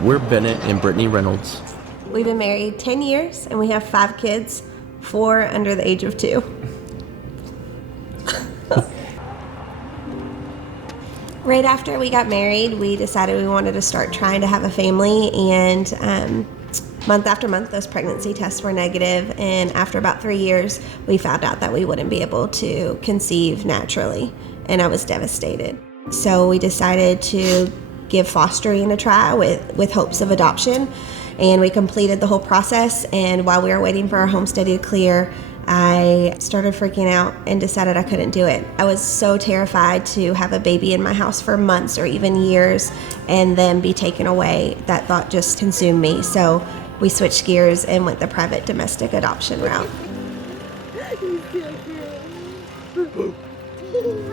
We're Bennett and Brittany Reynolds. We've been married 10 years and we have 5 kids, 4 under the age of 2. Right after we got married, we decided we wanted to start trying to have a family, and month after month those pregnancy tests were negative, and after about 3 years we found out that we wouldn't be able to conceive naturally, and I was devastated. So we decided to give fostering a try with hopes of adoption, and we completed the whole process. And while we were waiting for our home study to clear, I started freaking out and decided I couldn't do it. I was so terrified to have a baby in my house for months or even years and then be taken away. That thought just consumed me. So we switched gears and went the private domestic adoption route.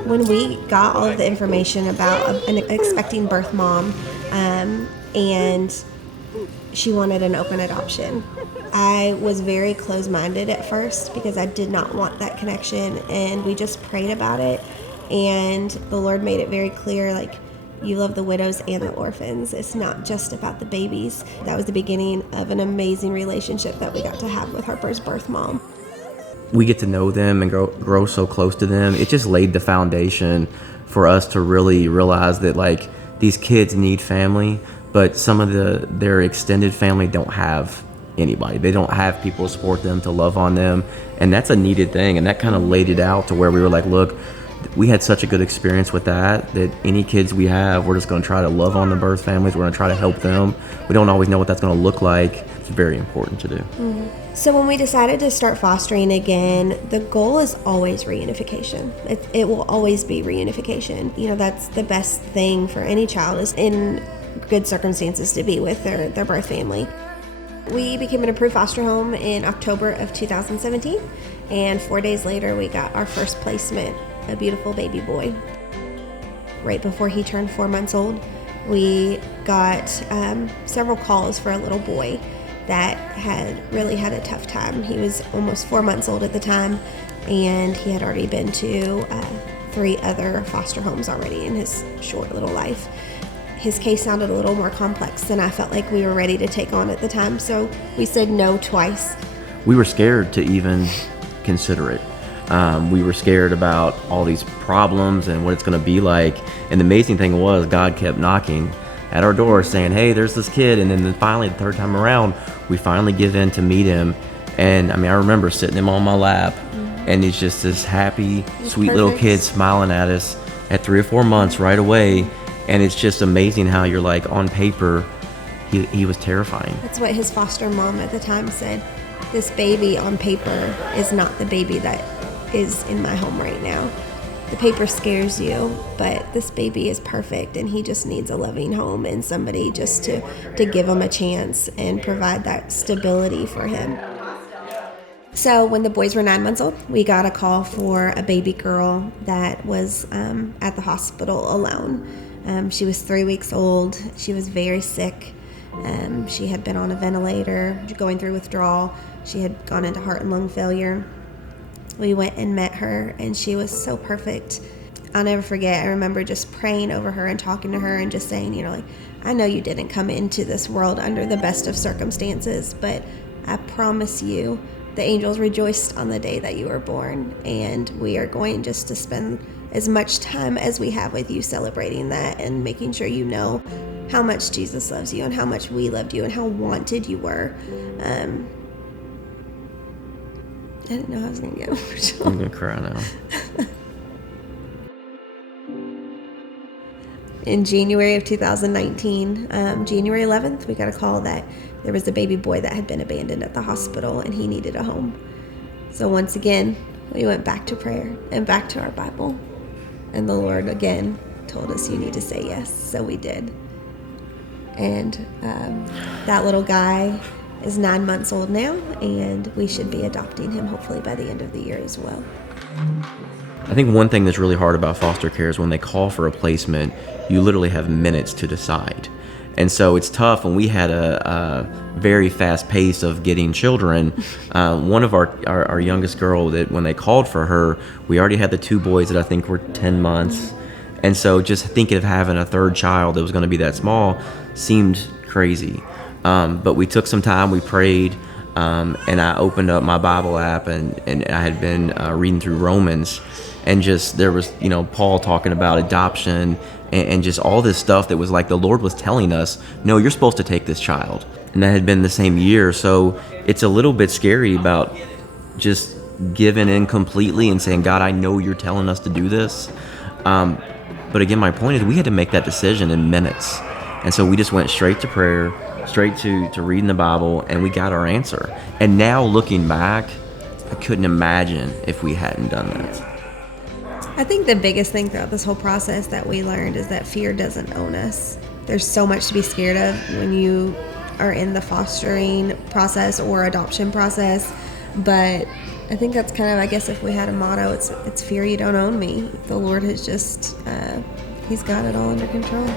When we got all of the information about an expecting birth mom, and she wanted an open adoption, I was very closed-minded at first because I did not want that connection, and we just prayed about it, and the Lord made it very clear, like, you love the widows and the orphans. It's not just about the babies. That was the beginning of an amazing relationship that we got to have with Harper's birth mom. We get to know them and grow so close to them. It just laid the foundation for us to really realize that, like, these kids need family, but some of their extended family don't have anybody. They don't have people to support them, to love on them, and that's a needed thing. And that kind of laid it out to where we were like, look, we had such a good experience with that any kids we have, we're just going to try to love on the birth families. We're going to try to help them. We don't always know what that's going to look like. It's very important to do. Mm-hmm. So when we decided to start fostering again, the goal is always reunification. It will always be reunification. You know, that's the best thing for any child, is in good circumstances to be with their birth family. We became an approved foster home in October of 2017, and 4 days later we got our first placement, a beautiful baby boy. Right before he turned 4 months old, we got several calls for a little boy that had really had a tough time. He was almost 4 months old at the time, and he had already been to 3 other foster homes already in his short little life. His case sounded a little more complex than I felt like we were ready to take on at the time, so we said no twice. We were scared to even consider it. We were scared about all these problems and what it's going to be like. And the amazing thing was, God kept knocking at our door saying, hey, there's this kid. And then finally, the third time around, we finally give in to meet him. And I remember sitting him on my lap, and he's just this happy, sweet little kid smiling at us at 3 or 4 months right away. And it's just amazing how you're like, on paper, he was terrifying. That's what his foster mom at the time said. This baby on paper is not the baby that is in my home right now. The paper scares you, but this baby is perfect, and he just needs a loving home and somebody just to give him a chance and provide that stability for him. So when the boys were 9 months old, we got a call for a baby girl that was at the hospital alone. She was 3 weeks old. She was very sick. She had been on a ventilator, going through withdrawal. She had gone into heart and lung failure. We went and met her, and she was so perfect. I'll never forget, I remember just praying over her and talking to her and just saying, you know, like, I know you didn't come into this world under the best of circumstances, but I promise you the angels rejoiced on the day that you were born, and we are going just to spend as much time as we have with you celebrating that and making sure you know how much Jesus loves you and how much we loved you and how wanted you were. I didn't know I was going to get emotional. I'm going to cry now. In January of 2019, January 11th, we got a call that there was a baby boy that had been abandoned at the hospital and he needed a home. So once again, we went back to prayer and back to our Bible. And the Lord again told us, you need to say yes. So we did. And that little guy is 9 months old now, and we should be adopting him hopefully by the end of the year as well. I think one thing that's really hard about foster care is when they call for a placement, you literally have minutes to decide. And so it's tough when we had a very fast pace of getting children. One of our youngest girl, that when they called for her, we already had the 2 boys that I think were 10 months. And so just thinking of having a third child that was going to be that small seemed crazy. But we took some time, we prayed, and I opened up my Bible app, and I had been reading through Romans, and just there was, Paul talking about adoption and just all this stuff that was like the Lord was telling us, no, you're supposed to take this child. And that had been the same year. So it's a little bit scary about just giving in completely and saying, God, I know you're telling us to do this. But again, my point is we had to make that decision in minutes. And so we just went straight to prayer, straight to reading the Bible, and we got our answer. And now looking back, I couldn't imagine if we hadn't done that. I think the biggest thing throughout this whole process that we learned is that fear doesn't own us. There's so much to be scared of when you are in the fostering process or adoption process. But I think that's kind of, I guess if we had a motto, it's fear you don't own me. The Lord has just, he's got it all under control.